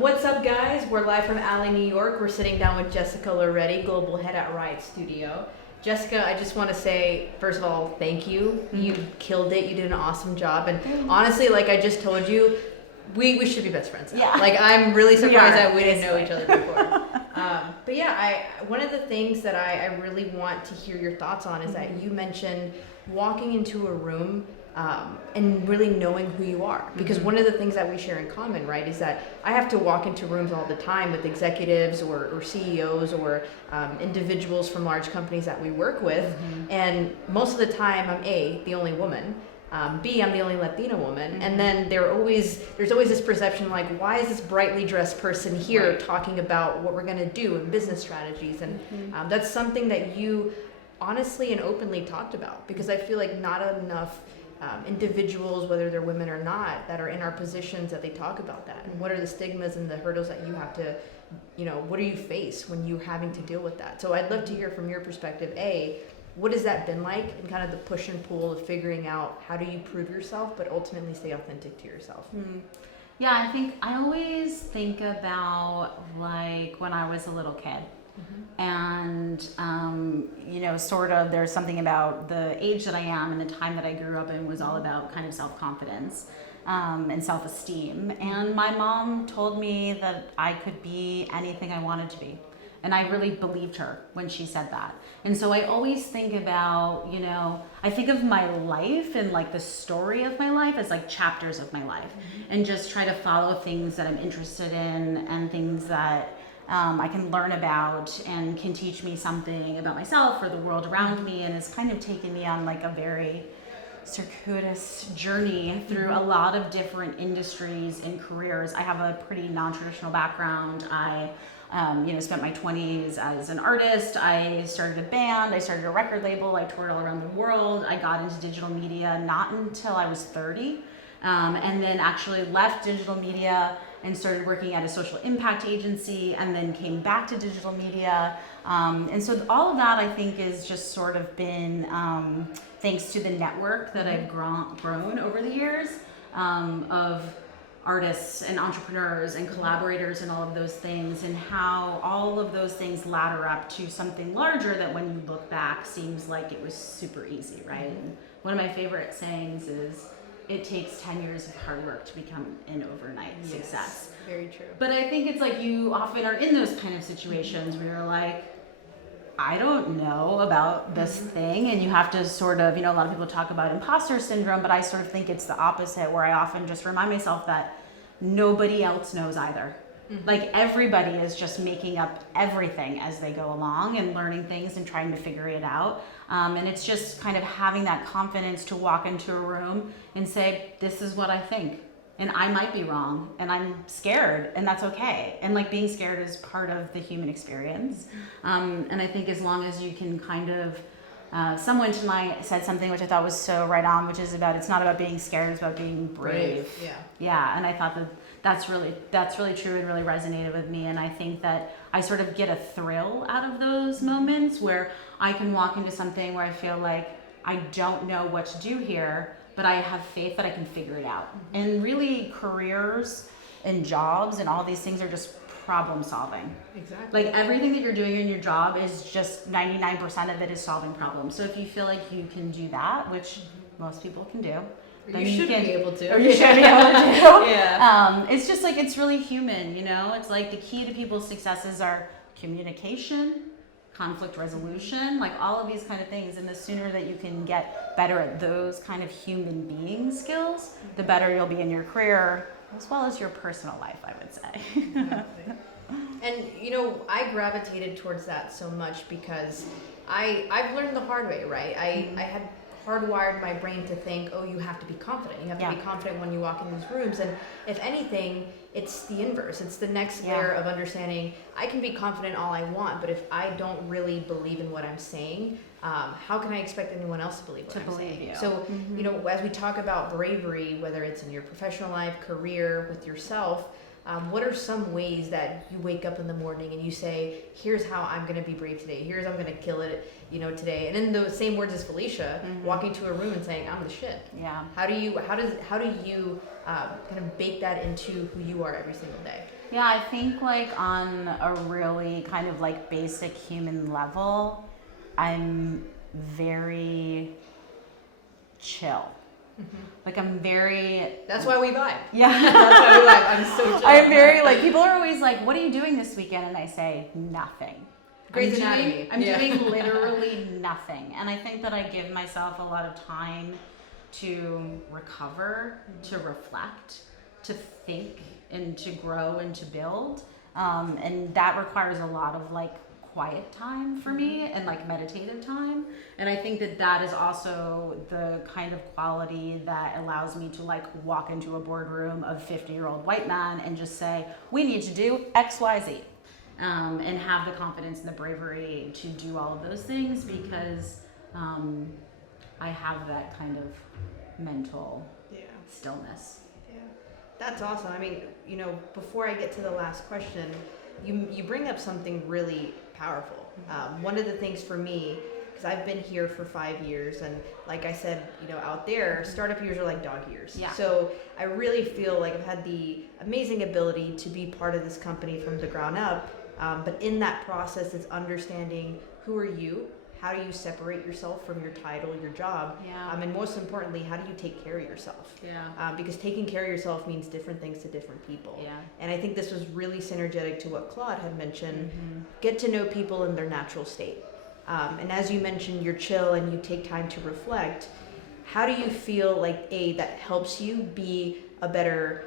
What's up, guys? We're live from Alley, New York. We're sitting down with Jessica Lauretti, global head at RYOT Studio. Jessica, I just want to say, first of all, thank you. You killed it. You did an awesome job. And honestly, like I just told you, we should be best friends now. Yeah. Like, I'm really surprised that we didn't know basically. each other before. But yeah, one of the things that I really want to hear your thoughts on is that you mentioned walking into a room and really knowing who you are. Because one of the things that we share in common, right, is that I have to walk into rooms all the time with executives or CEOs or individuals from large companies that we work with. And most of the time, I'm A, the only woman. B, I'm the only Latina woman, and then there's always this perception like, why is this brightly dressed person here talking about what we're going to do and business strategies, and that's something that you honestly and openly talked about, because I feel like not enough individuals, whether they're women or not, that are in our positions that they talk about that, and what are the stigmas and the hurdles that you have to, what do you face when you're having to deal with that? So I'd love to hear from your perspective, A, what has that been like, and kind of the push and pull of figuring out how do you prove yourself but ultimately stay authentic to yourself? Yeah, I always think about like when I was a little kid. And sort of there's something about the age that I am and the time that I grew up in was all about kind of self-confidence and self-esteem. And my mom told me that I could be anything I wanted to be. And I really believed her when she said that. And so I always think about, I think of my life and like the story of my life as like chapters of my life, and just try to follow things that I'm interested in and things that I can learn about and can teach me something about myself or the world around me, and it's kind of taken me on like a very circuitous journey through a lot of different industries and careers. I have a pretty non-traditional background. I spent my 20s as an artist. I started a band, I started a record label, I toured all around the world. I got into digital media not until I was 30, and then actually left digital media and started working at a social impact agency, and then came back to digital media. And so all of that, I think, is just sort of been thanks to the network that I've grown over the years of artists and entrepreneurs and collaborators and all of those things, and how all of those things ladder up to something larger that when you look back seems like it was super easy, right? And one of my favorite sayings is, it takes 10 years of hard work to become an overnight success. Very true. But I think it's like you often are in those kind of situations where you're like, I don't know about this thing, and you have to sort of, a lot of people talk about imposter syndrome, but I sort of think it's the opposite, where I often just remind myself that nobody else knows either. Like everybody is just making up everything as they go along and learning things and trying to figure it out. And it's just kind of having that confidence to walk into a room and say, this is what I think. And I might be wrong, and I'm scared, and that's okay. And like being scared is part of the human experience. And I think as long as you can kind of, someone tonight said something which I thought was so right on, which is about, it's not about being scared, it's about being brave. Yeah, and I thought that's really true and really resonated with me. And I think that I sort of get a thrill out of those moments where I can walk into something where I feel like I don't know what to do here, but I have faith that I can figure it out. And really, careers and jobs and all these things are just problem solving. Exactly. Like everything that you're doing in your job is just 99% of it is solving problems. So if you feel like you can do that, which most people can do, you should be able to. Or you should be able to do. Yeah. It's just like, it's really human, It's like the key to people's successes are communication, conflict resolution, like all of these kind of things. And the sooner that you can get better at those kind of human being skills, the better you'll be in your career, as well as your personal life, I would say. Exactly. And I gravitated towards that so much because I've learned the hard way, right? I had hardwired my brain to think, oh, you have to be confident. You have to be confident when you walk in these rooms. And if anything, it's the inverse. It's the next layer of understanding. I can be confident all I want, but if I don't really believe in what I'm saying, how can I expect anyone else to believe what I'm saying? You. So, as we talk about bravery, whether it's in your professional life, career, with yourself, what are some ways that you wake up in the morning and you say, here's how I'm going to be brave today. Here's how I'm going to kill it, today. And in those same words as Felicia, walking to a room and saying, I'm the shit. Yeah. How do you kind of bake that into who you are every single day? Yeah, I think like on a really kind of like basic human level, I'm very chill. Like I'm very. That's why we vibe. Yeah. That's why we vibe. I'm so chill. I'm very like, people are always like, what are you doing this weekend? And I say, nothing. Grey's Anatomy. I'm doing literally nothing. And I think that I give myself a lot of time to recover, to reflect, to think, and to grow and to build. And that requires a lot of like quiet time for me and like meditative time. And I think that that is also the kind of quality that allows me to like walk into a boardroom of 50-year-old white man and just say, we need to do X, Y, Z. And have the confidence and the bravery to do all of those things because I have that kind of mental stillness. Yeah, that's awesome. I mean, before I get to the last question, you bring up something really powerful. One of the things for me, because I've been here for 5 years, and like I said, out there, startup years are like dog years. Yeah. So I really feel like I've had the amazing ability to be part of this company from the ground up. But in that process, it's understanding who are you, how do you separate yourself from your title, your job, and most importantly, how do you take care of yourself? Yeah. Because taking care of yourself means different things to different people. Yeah. And I think this was really synergetic to what Claude had mentioned. Get to know people in their natural state. And as you mentioned, you're chill and you take time to reflect. How do you feel like that helps you be a better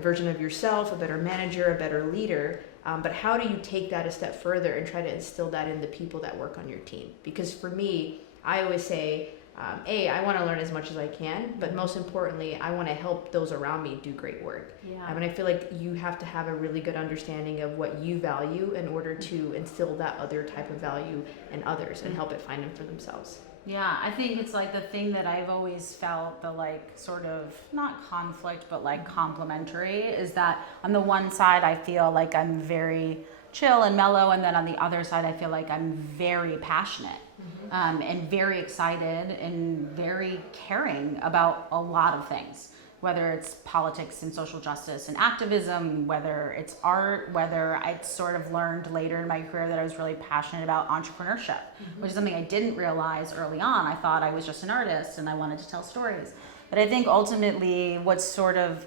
version of yourself, a better manager, a better leader? But how do you take that a step further and try to instill that in the people that work on your team? Because for me, I always say, I want to learn as much as I can, but most importantly, I want to help those around me do great work. Yeah. I feel like you have to have a really good understanding of what you value in order to instill that other type of value in others and help it find them for themselves. Yeah, I think it's like the thing that I've always felt the like sort of not conflict but like complementary is that on the one side I feel like I'm very chill and mellow, and then on the other side I feel like I'm very passionate and very excited and very caring about a lot of things, whether it's politics and social justice and activism, whether it's art, whether I sort of learned later in my career that I was really passionate about entrepreneurship, which is something I didn't realize early on. I thought I was just an artist and I wanted to tell stories. But I think ultimately what's sort of,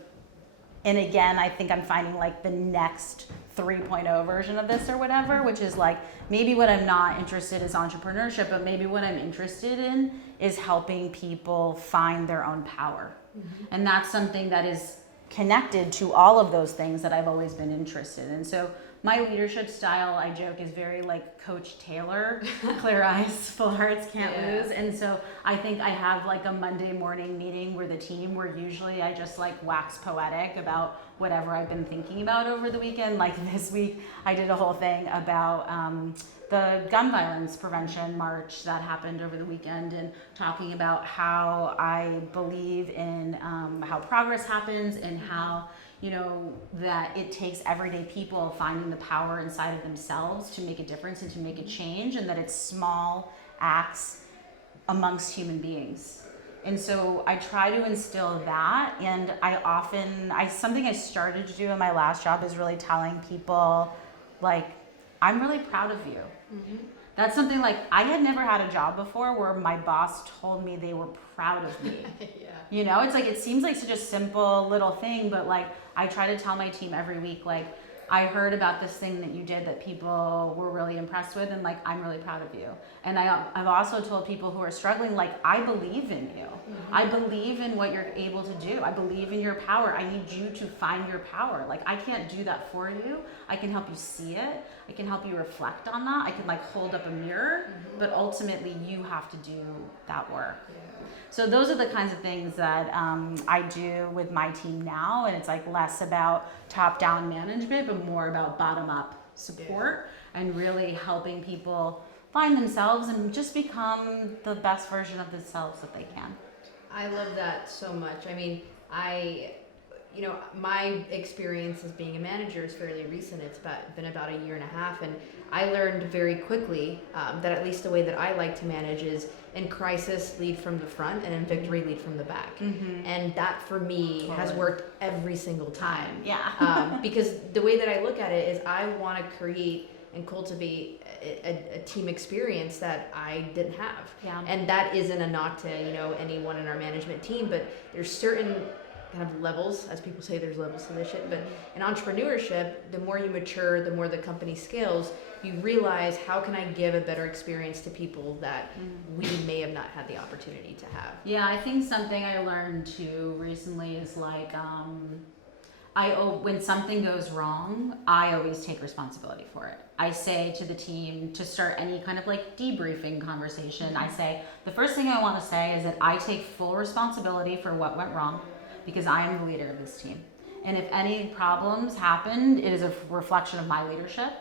and again, I think I'm finding like the next 3.0 version of this or whatever, which is like maybe what I'm not interested in is entrepreneurship, but maybe what I'm interested in is helping people find their own power. And that's something that is connected to all of those things that I've always been interested in. So my leadership style, I joke, is very like Coach Taylor, clear eyes, full hearts, can't lose. And so I think I have like a Monday morning meeting with the team where usually I just like wax poetic about whatever I've been thinking about over the weekend. Like this week, I did a whole thing about the gun violence prevention march that happened over the weekend and talking about how I believe in how progress happens and how that it takes everyday people finding the power inside of themselves to make a difference and to make a change, and that it's small acts amongst human beings. And so I try to instill that, and something I started to do in my last job is really telling people, like, I'm really proud of you. That's something like I had never had a job before where my boss told me they were proud of me. It's like, it seems like such a simple little thing, but like I try to tell my team every week, like, I heard about this thing that you did that people were really impressed with, and like, I'm really proud of you. And I've also told people who are struggling, like, I believe in you. I believe in what you're able to do. I believe in your power. I need you to find your power. Like, I can't do that for you. I can help you see it. I can help you reflect on that. I can like hold up a mirror, but ultimately you have to do that work. So those are the kinds of things that I do with my team now, and it's like less about top-down management, but more about bottom-up support and really helping people find themselves and just become the best version of themselves that they can. I love that so much. I mean, my experience as being a manager is fairly recent. It's been about a year and a half, and I learned very quickly that at least the way that I like to manage is in crisis, lead from the front, and in victory, lead from the back. And that for me has worked every single time. Yeah. Because the way that I look at it is I want to create and cultivate a team experience that I didn't have. Yeah. And that isn't a knock to anyone in our management team, but there's certain kind of levels, as people say, there's levels to this shit. But in entrepreneurship, the more you mature, the more the company scales, you realize, how can I give a better experience to people that we may have not had the opportunity to have. Yeah, I think something I learned too recently is like, when something goes wrong, I always take responsibility for it. I say to the team, to start any kind of like debriefing conversation, I say, the first thing I want to say is that I take full responsibility for what went wrong, because I am the leader of this team. And if any problems happened, it is a reflection of my leadership.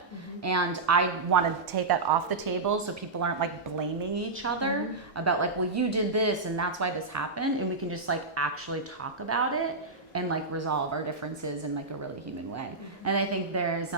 And I want to take that off the table so people aren't like blaming each other about like, well, you did this and that's why this happened. And we can just like actually talk about it and like resolve our differences in like a really human way. And I think there's,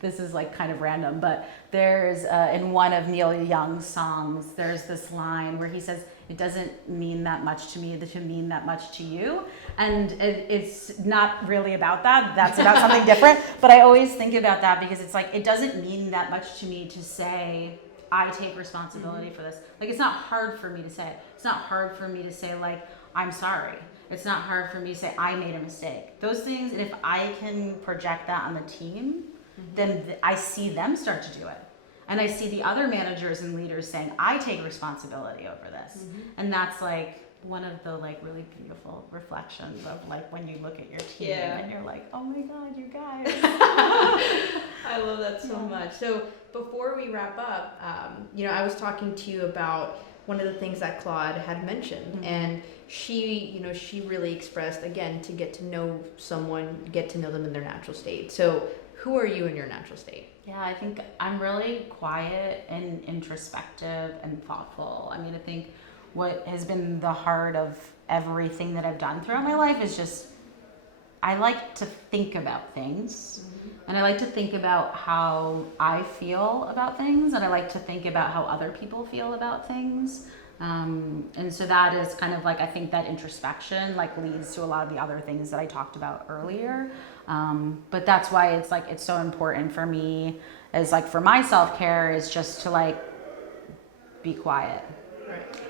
this is like kind of random, but there's in one of Neil Young's songs, there's this line where he says, it doesn't mean that much to me to mean that much to you. And it's not really about that. That's about something different. But I always think about that because it's like, it doesn't mean that much to me to say, I take responsibility for this. Like, it's not hard for me to say it. It's not hard for me to say, like, I'm sorry. It's not hard for me to say, I made a mistake. Those things, and if I can project that on the team, then I see them start to do it. And I see the other managers and leaders saying, I take responsibility over this. And that's like one of the like really beautiful reflections of like when you look at your team and you're like, oh my God, you guys. I love that so much. So before we wrap up, I was talking to you about one of the things that Claude had mentioned, and she really expressed, again, to get to know someone, get to know them in their natural state. So who are you in your natural state? Yeah, I think I'm really quiet and introspective and thoughtful. I mean, I think what has been the heart of everything that I've done throughout my life is just, I like to think about things, and I like to think about how I feel about things, and I like to think about how other people feel about things. And so that is kind of like, I think that introspection like leads to a lot of the other things that I talked about earlier. But that's why it's like, it's so important for me as like for my self-care is just to like be quiet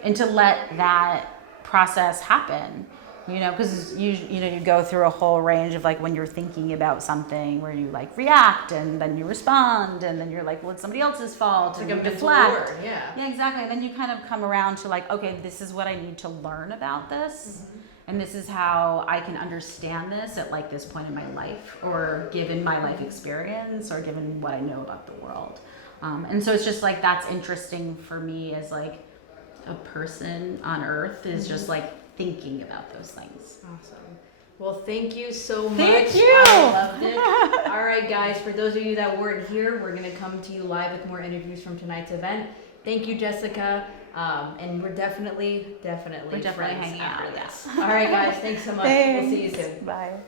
and to let that process happen, because you go through a whole range of like when you're thinking about something where you like react and then you respond and then you're like, well, it's somebody else's fault, it's and like you a deflect. Yeah, exactly. And then you kind of come around to like, okay, this is what I need to learn about this. And this is how I can understand this at like this point in my life, or given my life experience, or given what I know about the world. And so it's just like, that's interesting for me as like a person on earth is just like thinking about those things. Awesome. Well, thank you so much. Thank you. I loved it. All right, guys, for those of you that weren't here, we're going to come to you live with more interviews from tonight's event. Thank you, Jessica. And we're definitely friends hanging out after with this. All right, guys, thanks so much. We'll see you soon. Bye.